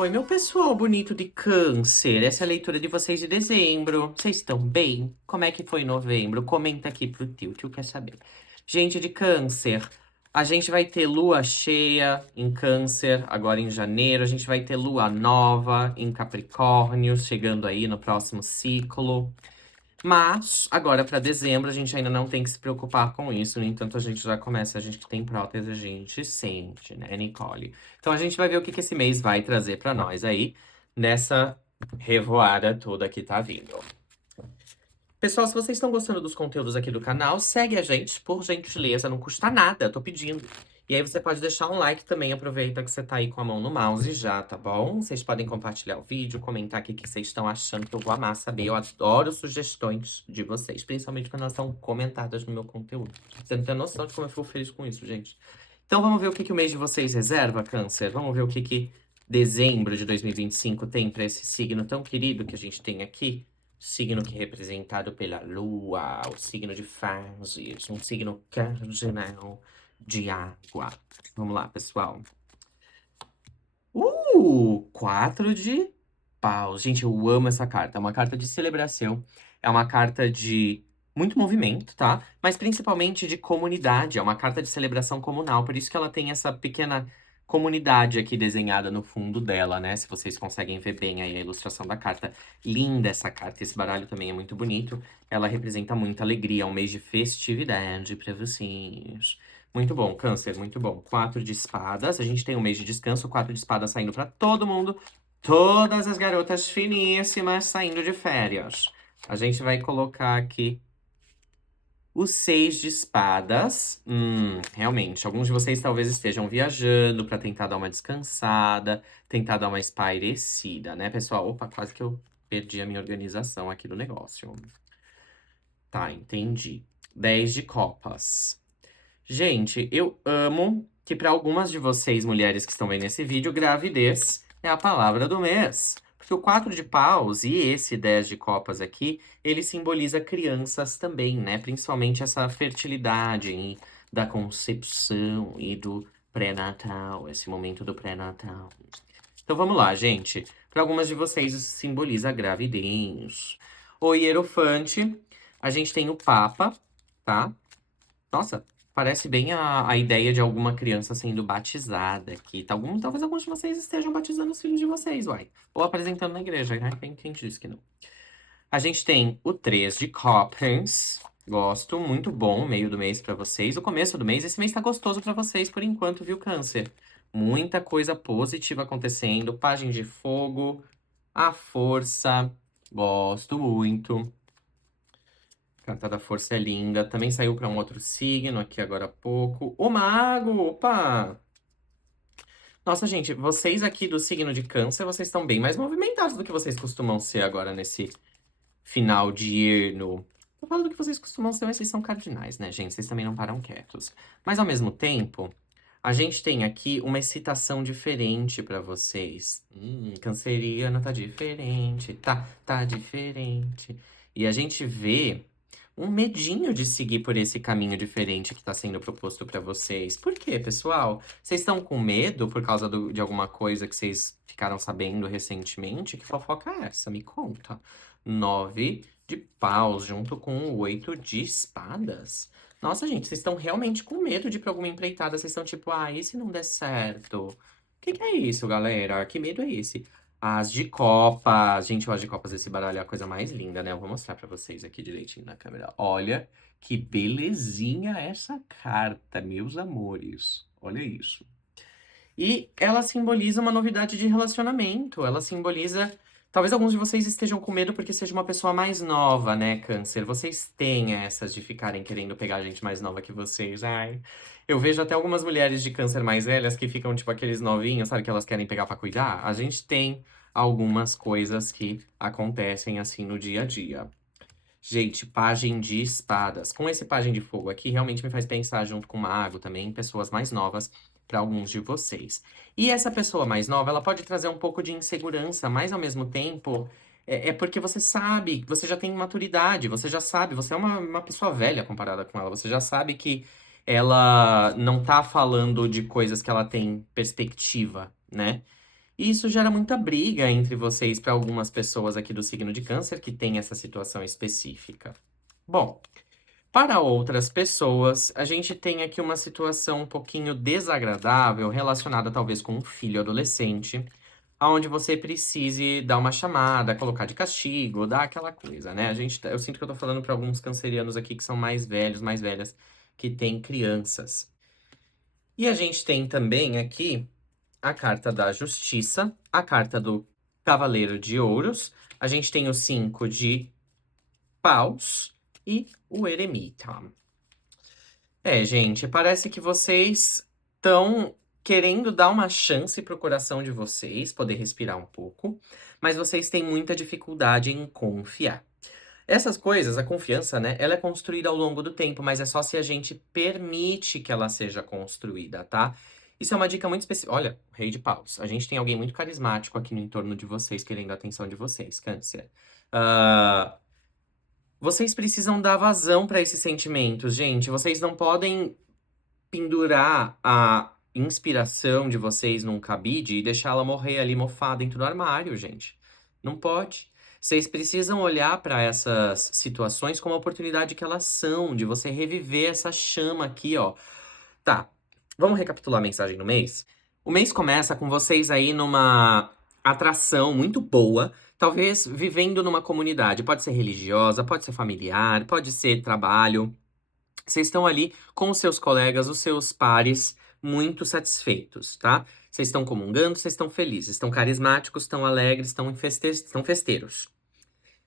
Oi, meu pessoal bonito de câncer. Essa é a leitura de vocês de dezembro. Vocês estão bem? Como é que foi novembro? Comenta aqui pro tio. O tio quer saber. Gente de câncer, a gente vai ter lua cheia em câncer agora em janeiro. A gente vai ter lua nova em Capricórnio, chegando aí no próximo ciclo. Mas, agora para dezembro, a gente ainda não tem que se preocupar com isso. No entanto, a gente já começa, a gente que tem prótese, a gente sente, né, Nicole? Então, a gente vai ver o que que esse mês vai trazer para nós aí, nessa revoada toda que tá vindo. Pessoal, se vocês estão gostando dos conteúdos aqui do canal, segue a gente, por gentileza, não custa nada, tô pedindo. E aí você pode deixar um like também, aproveita que você tá aí com a mão no mouse já, tá bom? Vocês podem compartilhar o vídeo, comentar aqui o que vocês estão achando, que eu vou amar saber. Eu adoro sugestões de vocês, principalmente quando elas são comentadas no meu conteúdo. Você não tem noção de como eu fico feliz com isso, gente. Então vamos ver o que que o mês de vocês reserva, Câncer? Vamos ver o que que dezembro de 2025 tem para esse signo tão querido que a gente tem aqui? Signo que é representado pela Lua, o signo de Fênix, um signo cardinal de água. Vamos lá, pessoal. Quatro de paus. Gente, eu amo essa carta. É uma carta de celebração. É uma carta de muito movimento, tá? Mas principalmente de comunidade. É uma carta de celebração comunal. Por isso que ela tem essa pequena comunidade aqui desenhada no fundo dela, né? Se vocês conseguem ver bem aí a ilustração da carta. Linda essa carta. Esse baralho também é muito bonito. Ela representa muita alegria. É um mês de festividade pra vocês. Muito bom, Câncer, muito bom. Quatro de espadas. A gente tem um mês de descanso. Quatro de espadas saindo pra todo mundo. Todas as garotas finíssimas saindo de férias. A gente vai colocar aqui o seis de espadas. Realmente, alguns de vocês talvez estejam viajando pra tentar dar uma descansada, tentar dar uma espairecida, né, pessoal? Opa, quase que eu perdi a minha organização aqui do negócio. Tá, entendi. 10 de copas. Gente, eu amo que para algumas de vocês, mulheres que estão vendo esse vídeo, gravidez é a palavra do mês. Porque o 4 de paus e esse 10 de copas aqui, ele simboliza crianças também, né? Principalmente essa fertilidade da concepção e do pré-natal, esse momento do pré-natal. Então vamos lá, gente. Para algumas de vocês, isso simboliza a gravidez. O Hierofante, a gente tem o Papa, tá? Nossa, parece bem a ideia de alguma criança sendo batizada aqui. Talvez alguns de vocês estejam batizando os filhos de vocês, uai. Ou apresentando na igreja, né? Quem disse que não? A gente tem o 3 de Copas. Gosto, muito bom, meio do mês pra vocês. O começo do mês, esse mês tá gostoso pra vocês por enquanto, viu, Câncer? Muita coisa positiva acontecendo. Pagem de fogo, a força. Gosto muito. Carta da Força é linda. Também saiu para um outro signo aqui agora há pouco. O Mago! Opa! Nossa, gente, vocês aqui do signo de Câncer, vocês estão bem mais movimentados do que vocês costumam ser agora nesse final de ano. Eu falo do que vocês costumam ser, mas vocês são cardinais, né, gente? Vocês também não param quietos. Mas ao mesmo tempo, a gente tem aqui uma excitação diferente para vocês. Canceriano tá diferente, tá diferente. E a gente vê um medinho de seguir por esse caminho diferente que está sendo proposto para vocês. Por quê, pessoal? Vocês estão com medo por causa de alguma coisa que vocês ficaram sabendo recentemente? Que fofoca é essa? Me conta. 9 de paus junto com o 8 de espadas. Nossa, gente, vocês estão realmente com medo de ir pra alguma empreitada. Vocês estão tipo, e se não der certo? O que é isso, galera? Que medo é esse? As de copas. Gente, o as de copas desse baralho é a coisa mais linda, né? Eu vou mostrar pra vocês aqui direitinho na câmera. Olha que belezinha essa carta, meus amores. Olha isso. E ela simboliza uma novidade de relacionamento. Ela simboliza. Talvez alguns de vocês estejam com medo porque seja uma pessoa mais nova, né, Câncer? Vocês têm essas de ficarem querendo pegar gente mais nova que vocês. Ai. Eu vejo até algumas mulheres de Câncer mais velhas que ficam, tipo, aqueles novinhos, sabe, que elas querem pegar pra cuidar. A gente tem algumas coisas que acontecem assim no dia a dia. Gente, Pagem de Espadas. Com esse Pagem de Fogo aqui, realmente me faz pensar, junto com o Mago também, em pessoas mais novas para alguns de vocês. E essa pessoa mais nova, ela pode trazer um pouco de insegurança, mas ao mesmo tempo, é porque você sabe, você já tem maturidade, você já sabe, você é uma pessoa velha comparada com ela, você já sabe que ela não tá falando de coisas que ela tem perspectiva, né? E isso gera muita briga entre vocês para algumas pessoas aqui do signo de Câncer que tem essa situação específica. Bom, para outras pessoas, a gente tem aqui uma situação um pouquinho desagradável relacionada talvez com um filho adolescente, aonde você precise dar uma chamada, colocar de castigo, dar aquela coisa, né? Eu sinto que eu tô falando para alguns cancerianos aqui que são mais velhos, mais velhas, que têm crianças. E a gente tem também aqui a carta da Justiça, a carta do Cavaleiro de Ouros, a gente tem o 5 de Paus e o Eremita. Gente, parece que vocês estão querendo dar uma chance pro coração de vocês, poder respirar um pouco, mas vocês têm muita dificuldade em confiar. Essas coisas, a confiança, né, ela é construída ao longo do tempo, mas é só se a gente permite que ela seja construída, tá? Isso é uma dica muito específica. Olha, Rei de Paus. A gente tem alguém muito carismático aqui no entorno de vocês, querendo a atenção de vocês, Câncer. Ah, vocês precisam dar vazão para esses sentimentos, gente. Vocês não podem pendurar a inspiração de vocês num cabide e deixar ela morrer ali mofada dentro do armário, gente. Não pode. Vocês precisam olhar para essas situações como a oportunidade que elas são, de você reviver essa chama aqui, ó. Tá, vamos recapitular a mensagem do mês? O mês começa com vocês aí numa atração muito boa, talvez vivendo numa comunidade. Pode ser religiosa, pode ser familiar, pode ser trabalho. Vocês estão ali com os seus colegas, os seus pares, muito satisfeitos, tá? Vocês estão comungando, vocês estão felizes, estão carismáticos, estão alegres, estão festeiros.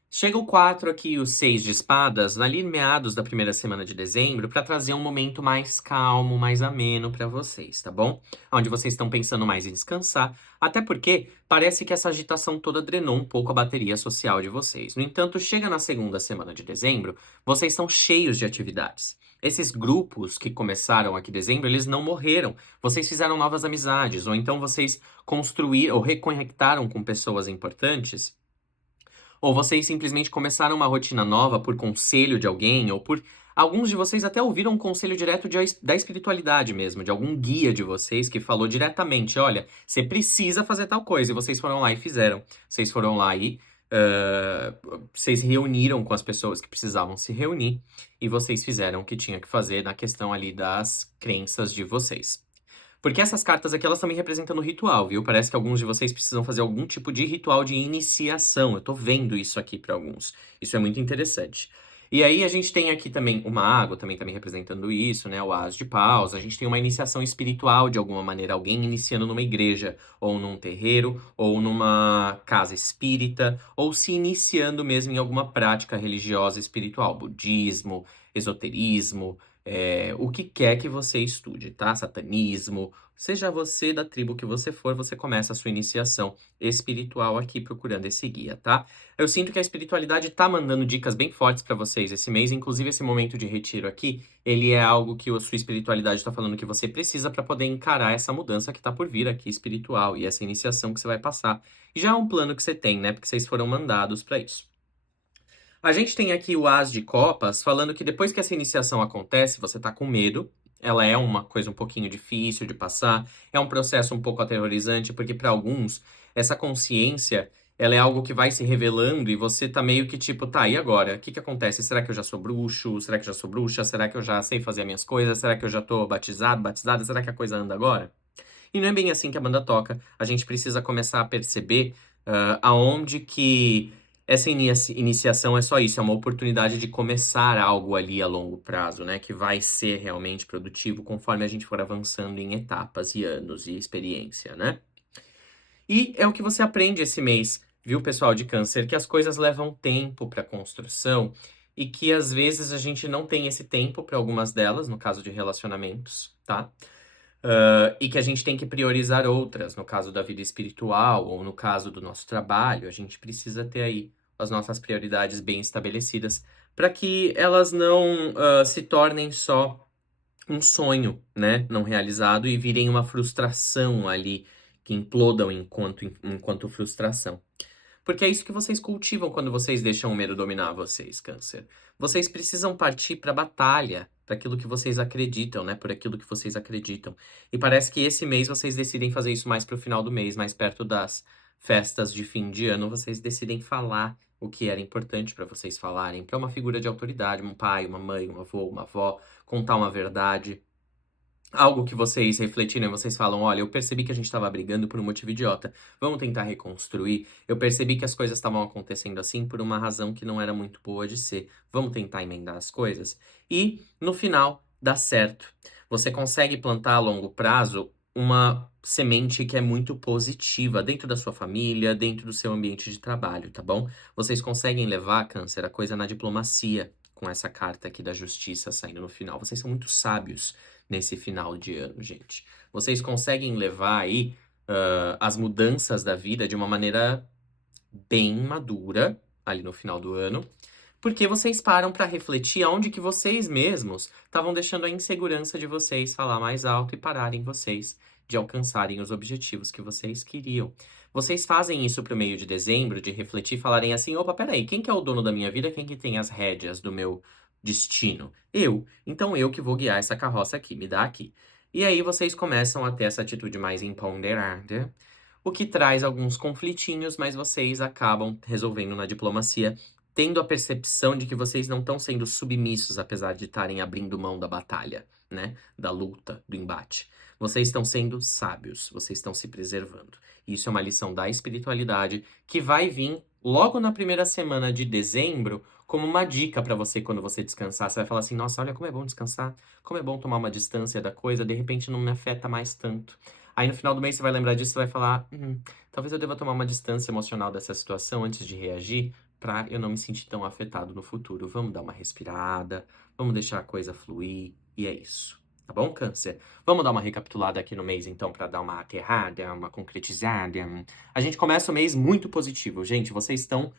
Chega o 4 aqui, o 6 de espadas, ali meados da primeira semana de dezembro, para trazer um momento mais calmo, mais ameno para vocês, tá bom? Onde vocês estão pensando mais em descansar, até porque parece que essa agitação toda drenou um pouco a bateria social de vocês. No entanto, chega na segunda semana de dezembro, vocês estão cheios de atividades. Esses grupos que começaram aqui em dezembro, eles não morreram. Vocês fizeram novas amizades, ou então vocês construíram ou reconectaram com pessoas importantes, ou vocês simplesmente começaram uma rotina nova por conselho de alguém, ou por. Alguns de vocês até ouviram um conselho direto da espiritualidade mesmo, de algum guia de vocês que falou diretamente: olha, você precisa fazer tal coisa. E vocês foram lá e fizeram. Vocês foram lá e. Vocês reuniram com as pessoas que precisavam se reunir e vocês fizeram o que tinha que fazer na questão ali das crenças de vocês. Porque essas cartas aqui, elas também representam no ritual, viu? Parece que alguns de vocês precisam fazer algum tipo de ritual de iniciação. Eu tô vendo isso aqui para alguns. Isso é muito interessante. E aí a gente tem aqui também o mago, também tá me representando isso, né? O as de paus. A gente tem uma iniciação espiritual de alguma maneira, alguém iniciando numa igreja, ou num terreiro, ou numa casa espírita, ou se iniciando mesmo em alguma prática religiosa espiritual, budismo, esoterismo, o que quer que você estude, tá? Satanismo, seja você da tribo que você for, você começa a sua iniciação espiritual aqui procurando esse guia, tá? Eu sinto que a espiritualidade tá mandando dicas bem fortes pra vocês esse mês, inclusive esse momento de retiro aqui, ele é algo que a sua espiritualidade tá falando que você precisa pra poder encarar essa mudança que tá por vir aqui espiritual e essa iniciação que você vai passar. E já é um plano que você tem, né? Porque vocês foram mandados pra isso. A gente tem aqui o As de Copas falando que depois que essa iniciação acontece, você tá com medo. Ela é uma coisa um pouquinho difícil de passar, é um processo um pouco aterrorizante, porque para alguns essa consciência, ela é algo que vai se revelando e você tá meio que tipo, tá, e agora? O que que acontece? Será que eu já sou bruxo? Será que eu já sou bruxa? Será que eu já sei fazer as minhas coisas? Será que eu já tô batizado, batizada? Será que a coisa anda agora? E não é bem assim que a banda toca. A gente precisa começar a perceber aonde que essa iniciação é só isso, é uma oportunidade de começar algo ali a longo prazo, né? Que vai ser realmente produtivo conforme a gente for avançando em etapas e anos e experiência, né? E é o que você aprende esse mês, viu, pessoal de câncer? Que as coisas levam tempo para construção e que às vezes a gente não tem esse tempo para algumas delas, no caso de relacionamentos, tá? E que a gente tem que priorizar outras, no caso da vida espiritual ou no caso do nosso trabalho, a gente precisa ter aí as nossas prioridades bem estabelecidas para que elas não se tornem só um sonho, né, não realizado e virem uma frustração ali que implodam enquanto frustração. Porque é isso que vocês cultivam quando vocês deixam o medo dominar vocês, Câncer. Vocês precisam partir para a batalha, para aquilo que vocês acreditam, né? Por aquilo que vocês acreditam. E parece que esse mês vocês decidem fazer isso mais para o final do mês, mais perto das festas de fim de ano, vocês decidem falar o que era importante para vocês falarem, para uma figura de autoridade, um pai, uma mãe, um avô, uma avó, contar uma verdade. Algo que vocês refletiram e vocês falam: olha, eu percebi que a gente estava brigando por um motivo idiota. Vamos tentar reconstruir. Eu percebi que as coisas estavam acontecendo assim por uma razão que não era muito boa de ser. Vamos tentar emendar as coisas. E no final dá certo. Você consegue plantar a longo prazo uma semente que é muito positiva dentro da sua família, dentro do seu ambiente de trabalho, tá bom? Vocês conseguem levar, Câncer, a coisa na diplomacia com essa carta aqui da justiça saindo no final. Vocês são muito sábios nesse final de ano, gente. Vocês conseguem levar aí as mudanças da vida de uma maneira bem madura ali no final do ano, porque vocês param para refletir aonde que vocês mesmos estavam deixando a insegurança de vocês falar mais alto e pararem vocês de alcançarem os objetivos que vocês queriam. Vocês fazem isso pro meio de dezembro, de refletir e falarem assim: opa, peraí, quem que é o dono da minha vida? Quem que tem as rédeas do meu destino? Eu. Então eu que vou guiar essa carroça aqui, me dá aqui. E aí vocês começam a ter essa atitude mais empoderada, o que traz alguns conflitinhos, mas vocês acabam resolvendo na diplomacia, tendo a percepção de que vocês não estão sendo submissos, apesar de estarem abrindo mão da batalha, né? Da luta, do embate. Vocês estão sendo sábios, vocês estão se preservando. Isso é uma lição da espiritualidade que vai vir logo na primeira semana de dezembro como uma dica pra você quando você descansar. Você vai falar assim: nossa, olha como é bom descansar, como é bom tomar uma distância da coisa, de repente não me afeta mais tanto. Aí no final do mês você vai lembrar disso e vai falar: talvez eu deva tomar uma distância emocional dessa situação antes de reagir, pra eu não me sentir tão afetado no futuro. Vamos dar uma respirada, vamos deixar a coisa fluir, e é isso. Tá bom, Câncer? Vamos dar uma recapitulada aqui no mês, então, pra dar uma aterrada, uma concretizada. A gente começa o mês muito positivo, gente. Vocês estão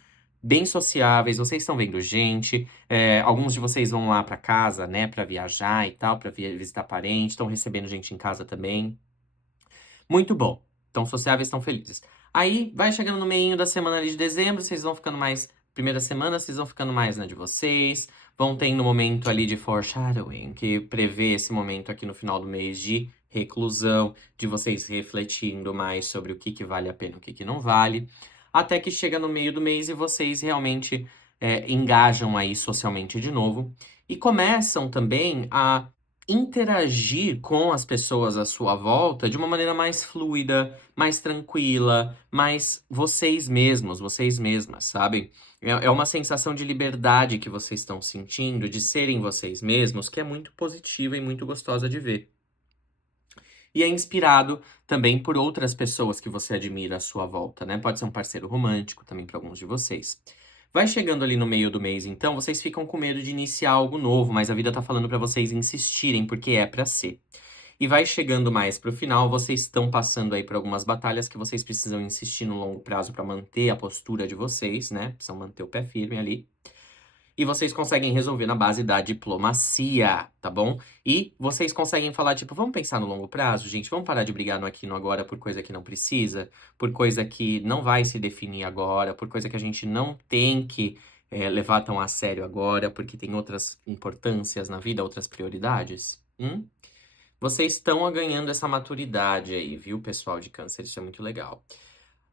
bem sociáveis, vocês estão vendo gente. Alguns de vocês vão lá pra casa, né, pra viajar e tal, pra visitar parente, estão recebendo gente em casa também. Muito bom. Estão sociáveis, estão felizes. Aí, vai chegando no meio da semana ali de dezembro, vocês vão ficando mais. Primeira semana, vocês vão ficando mais na de vocês. Vão tendo um momento ali de foreshadowing, que prevê esse momento aqui no final do mês de reclusão, de vocês refletindo mais sobre o que vale a pena e o que não vale. Até que chega no meio do mês e vocês realmente engajam aí socialmente de novo. E começam também a interagir com as pessoas à sua volta de uma maneira mais fluida, mais tranquila, mais vocês mesmos, vocês mesmas, sabe? É uma sensação de liberdade que vocês estão sentindo, de serem vocês mesmos, que é muito positiva e muito gostosa de ver. E é inspirado também por outras pessoas que você admira à sua volta, né? Pode ser um parceiro romântico também para alguns de vocês. Vai chegando ali no meio do mês, então, vocês ficam com medo de iniciar algo novo, mas a vida tá falando para vocês insistirem, porque é para ser. E vai chegando mais pro final, vocês estão passando aí por algumas batalhas que vocês precisam insistir no longo prazo para manter a postura de vocês, né? Precisam manter o pé firme ali. E vocês conseguem resolver na base da diplomacia, tá bom? E vocês conseguem falar, tipo, vamos pensar no longo prazo, gente? Vamos parar de brigar no aqui e no agora por coisa que não precisa, por coisa que não vai se definir agora, por coisa que a gente não tem que levar tão a sério agora, porque tem outras importâncias na vida, outras prioridades. Vocês estão ganhando essa maturidade aí, viu, pessoal de Câncer? Isso é muito legal.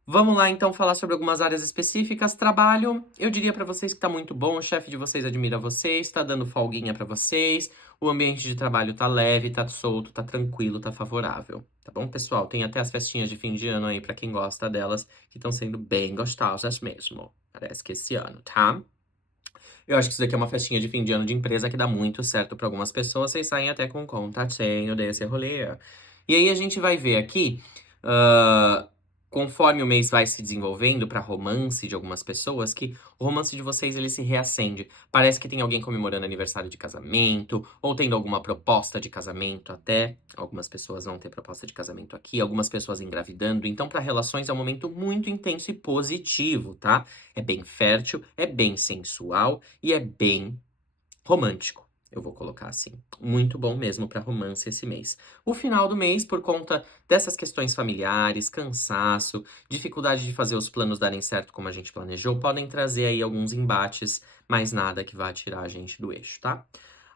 Vamos lá, então, falar sobre algumas áreas específicas. Trabalho, eu diria pra vocês que tá muito bom, o chefe de vocês admira vocês, tá dando folguinha pra vocês, o ambiente de trabalho tá leve, tá solto, tá tranquilo, tá favorável. Tá bom, pessoal? Tem até as festinhas de fim de ano aí pra quem gosta delas, que estão sendo bem gostosas mesmo. Parece que esse ano, tá? Eu acho que isso daqui é uma festinha de fim de ano de empresa que dá muito certo pra algumas pessoas, vocês saem até com um contatinho desse rolê. E aí a gente vai ver aqui, ah, conforme o mês vai se desenvolvendo para romance de algumas pessoas, que o romance de vocês ele se reacende. Parece que tem alguém comemorando aniversário de casamento, ou tendo alguma proposta de casamento até. Algumas pessoas vão ter proposta de casamento aqui, algumas pessoas engravidando. Então, para relações é um momento muito intenso e positivo, tá? É bem fértil, é bem sensual e é bem romântico. eu vou colocar assim. Muito bom mesmo para romance esse mês. O final do mês, por conta dessas questões familiares, cansaço, dificuldade de fazer os planos darem certo como a gente planejou, podem trazer aí alguns embates, mas nada que vá tirar a gente do eixo, tá?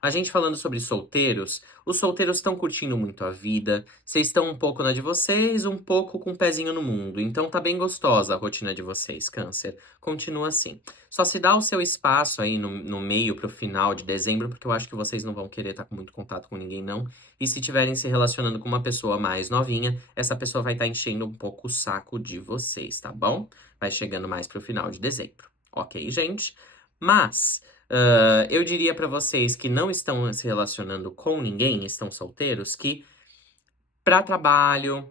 A gente falando sobre solteiros, os solteiros estão curtindo muito a vida, vocês estão um pouco na de vocês, um pouco com o pezinho no mundo. Então tá bem gostosa a rotina de vocês, Câncer. Continua assim. Só se dá o seu espaço aí no meio pro final de dezembro, porque eu acho que vocês não vão querer estar com muito contato com ninguém, não. E se estiverem se relacionando com uma pessoa mais novinha, essa pessoa vai estar enchendo um pouco o saco de vocês, tá bom? Vai chegando mais pro final de dezembro. Ok, gente? Mas eu diria pra vocês que não estão se relacionando com ninguém, estão solteiros, que pra trabalho,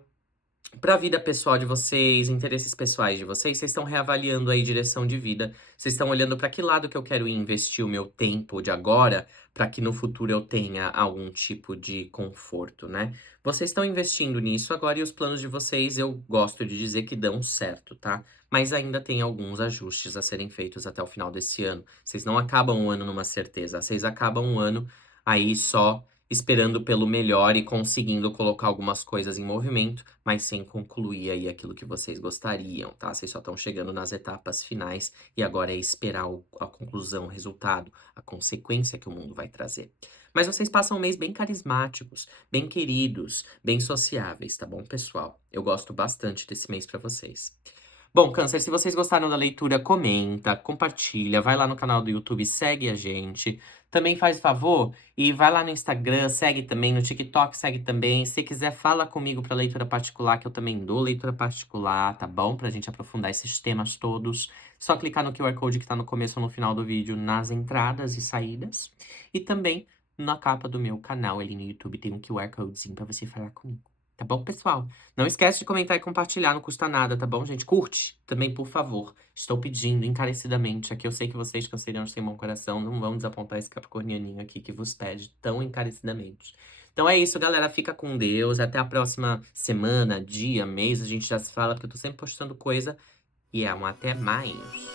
pra vida pessoal de vocês, interesses pessoais de vocês, vocês estão reavaliando aí direção de vida. Vocês estão olhando pra que lado que eu quero investir o meu tempo de agora, pra que no futuro eu tenha algum tipo de conforto, né? Vocês estão investindo nisso agora e os planos de vocês, eu gosto de dizer que dão certo, tá? Mas ainda tem alguns ajustes a serem feitos até o final desse ano. Vocês não acabam um ano numa certeza, vocês acabam um ano aí só esperando pelo melhor e conseguindo colocar algumas coisas em movimento, mas sem concluir aí aquilo que vocês gostariam, tá? Vocês só estão chegando nas etapas finais e agora é esperar a conclusão, o resultado, a consequência que o mundo vai trazer. Mas vocês passam um mês bem carismáticos, bem queridos, bem sociáveis, tá bom, pessoal? Eu gosto bastante desse mês pra vocês. Bom, Câncer, se vocês gostaram da leitura, comenta, compartilha, vai lá no canal do YouTube, segue a gente. Também faz favor e vai lá no Instagram, segue também, no TikTok, segue também. Se quiser, fala comigo para leitura particular, que eu também dou leitura particular, tá bom? Pra gente aprofundar esses temas todos. Só clicar no QR Code que tá no começo ou no final do vídeo, nas entradas e saídas. E também na capa do meu canal ali no YouTube tem um QR Codezinho pra você falar comigo. Tá bom, pessoal? Não esquece de comentar e compartilhar, não custa nada, tá bom, gente? Curte também, por favor. Estou pedindo encarecidamente. Aqui eu sei que vocês, cancerianos, têm bom coração. Não vão desapontar esse capricornianinho aqui que vos pede tão encarecidamente. Então é isso, galera. Fica com Deus. Até a próxima semana, dia, mês. A gente já se fala, porque eu tô sempre postando coisa. E é um até mais.